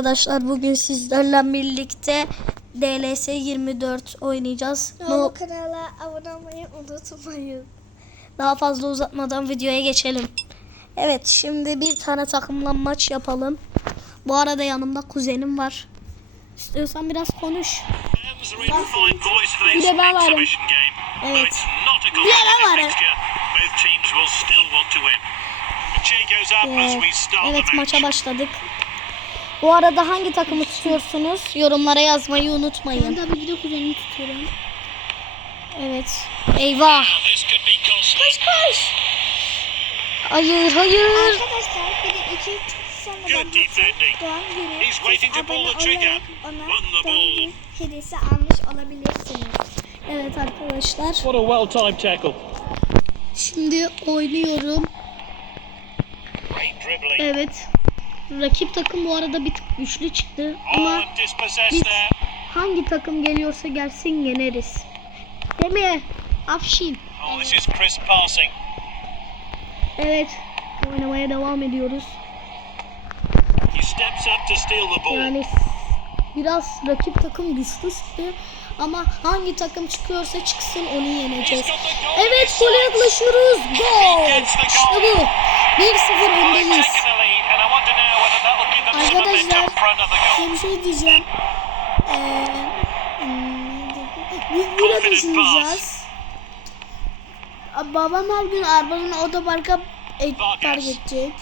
Arkadaşlar bugün sizlerle birlikte DLS 24 oynayacağız. No, Bu kanala abone olmayı unutmayın. daha fazla uzatmadan videoya geçelim. Evet şimdi bir tane takımla maç yapalım. Bu arada yanımda kuzenim var. İstiyorsan biraz konuş. Bir de ben varım. Evet. Bir de ben varım. Ee, evet maça başladık. Bu arada hangi takımı tutuyorsunuz? Yorumlara yazmayı unutmayın. tabii ki de kuzenimi tutuyorum. Evet. Eyvah. Koş koş. Hayır hayır. Arkadaşlar bir de iki üç Good ben defending. doğum günü He's waiting to siz pull abone the trigger. olarak ona Won the doğum ball. günü hediyesi almış olabilirsiniz. Evet arkadaşlar. What a well timed tackle. Şimdi oynuyorum. Evet. Rakip takım bu arada bir tık güçlü çıktı. Ama biz hangi takım geliyorsa gelsin yeneriz. Değil mi? Afşin. Oh. Evet. Oynamaya devam ediyoruz. Yani biraz rakip takım güçlü çıktı. Ama hangi takım çıkıyorsa çıksın onu yeneceğiz. Evet gole yaklaşıyoruz. Gol. İşte bu. 1-0 Well, they've öndeyiz. Size bir şey diyeceğim. Ee, biz burada taşınacağız. Babam her gün arabanın otoparka e, park edecek.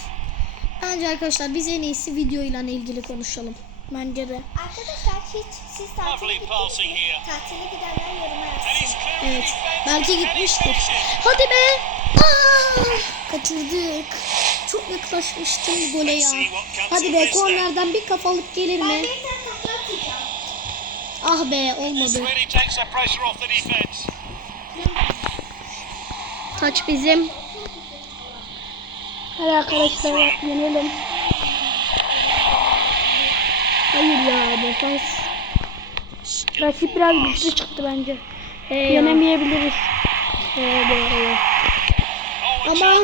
Bence arkadaşlar biz en iyisi videoyla ilgili konuşalım. Bence de. Arkadaşlar hiç siz tatile gittiniz mi? Tatile gidenler yoruma yazsın. Evet. Belki gitmiştir. Hadi be. Aa, kaçırdık. Çok yaklaşmıştım gole ya. Hadi be kornerden bir kafalık gelir mi? Ah be olmadı. Taç bizim. Hadi arkadaşlar yenelim. Hayır ya defans. Rakip biraz güçlü çıktı bence. Ya. Yenemeyebiliriz. Evet, evet. Oh, Ama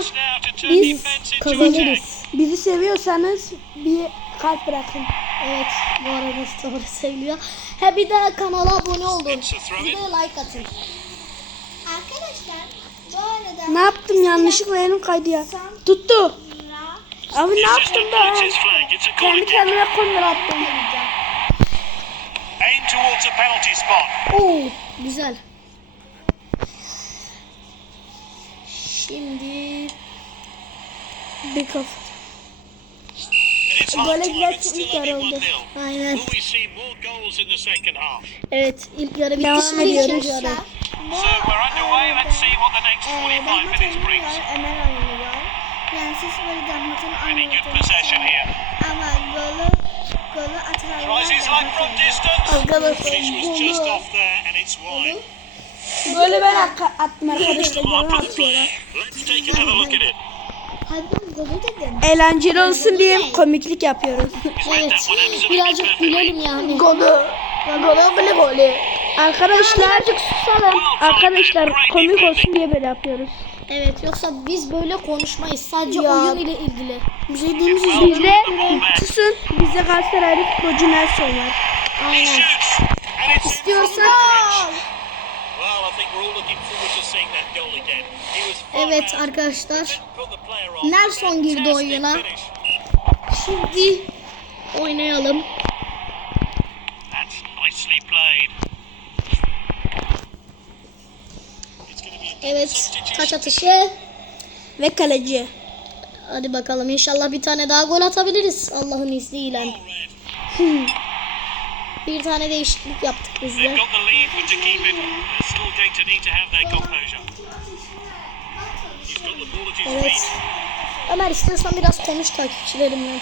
biz kazanırız. Bizi seviyorsanız bir kalp bırakın. Evet bu arada doğru söylüyor. He bir de kanala abone olun. Bir de like atın. Arkadaşlar bu arada Ne yaptım yanlışlıkla elim kaydı ya. Tuttu. Abi ne yaptım ben? Kendi kendime korner attım. Aim towards a penalty spot. Oo güzel. Şimdi Bir kafa. And it's half Böyle time. güzel It's ilk still yarı only oldu. 1-0. aynen. Will we see more goals in the second half? Evet ilk yarı bitti. Devam Şimdi ediyoruz. ikinci yarı. So we're underway. Let's see what the next 45 minutes brings. Ömer oynuyor. Yani siz böyle possession here. Ama golü golü atarlar. İt's wide. böyle ben attım arkadaşlar. Play. atıyorlar. Let's Eğlenceli olsun diye komiklik yapıyoruz. Evet. Birazcık gülelim yani. Golü. Golü böyle golü. Arkadaşlar susalım. Arkadaşlar komik olsun diye böyle yapıyoruz. Evet yoksa biz böyle konuşmayız. Sadece Ya. oyun ile ilgili. Bir şey diyeyim mi? Bizde susun. Bizde Galatasaraylı futbolcu Nelson var. Aynen. İstiyorsan Evet arkadaşlar. Nelson girdi oyuna. Şimdi oynayalım. Evet. Taç atışı. Ve kaleci. Hadi bakalım inşallah bir tane daha gol atabiliriz Allah'ın izniyle. red. Bir tane değişiklik yaptık biz de. Going to need to have their composure. He's got the ball at his Evet. feet. Ömer istiyorsan biraz konuş takipçilerimle.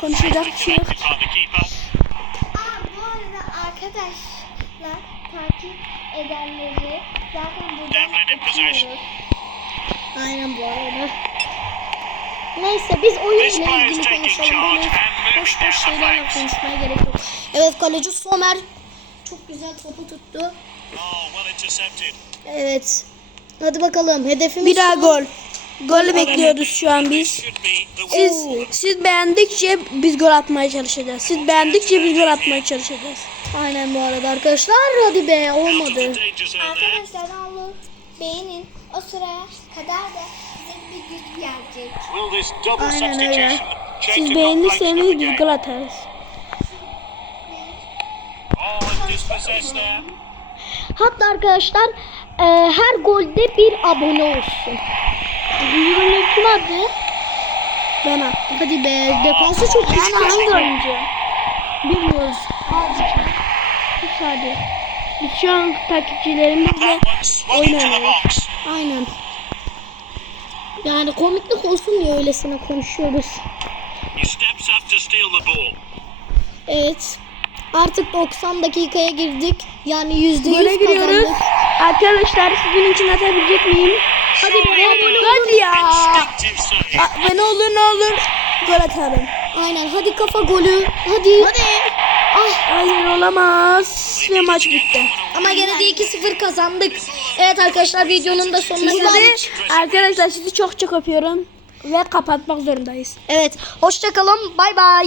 Konuşacak bir şey yok. Bu arada arkadaşlar takip edenleri zaten buradan öpüyoruz. Aynen bu arada. Neyse biz oyun This ile player is ilgili konuşalım. Böyle boş boş şeylerle konuşmaya gerek yok. Evet kaleci Somer çok güzel topu tuttu. Oh. Evet. Hadi bakalım hedefimiz Bir daha gol. Golü bekliyoruz şu an biz. Siz siz beğendikçe biz gol atmaya çalışacağız. Siz beğendikçe biz gol atmaya çalışacağız. Aynen bu arada arkadaşlar. Hadi be olmadı. Arkadaşlar ne olur beğenin. O sıraya kadar da size bir güç gelecek. Aynen öyle. Siz beğenirseniz biz gol atarız. Hatta arkadaşlar e, her golde bir abone olsun. Golü kim attı? Ben attım. Hadi be defansı çok güçlü. hangi oyuncu? Bilmiyoruz. Sus hadi. Biz şu an takipçilerimizle That one swung into the Oynamıyor. box. Aynen. Yani komiklik olsun diye öylesine konuşuyoruz. Evet. Artık 90 dakikaya girdik. Yani %100 gole giriyoruz. kazandık. Arkadaşlar sizin için atabilecek miyim? Hadi be. Hadi ya. A- Ve ne olur ne olur gol atarım. Aynen hadi kafa golü. Hadi. Hadi. Ah. Hayır olamaz. Ve maç bitti. Ama gene de 2-0 kazandık. Evet arkadaşlar videonun da sonuna geldik. arkadaşlar sizi çok çok öpüyorum. Ve kapatmak zorundayız. Evet. Hoşçakalın. Bay bay.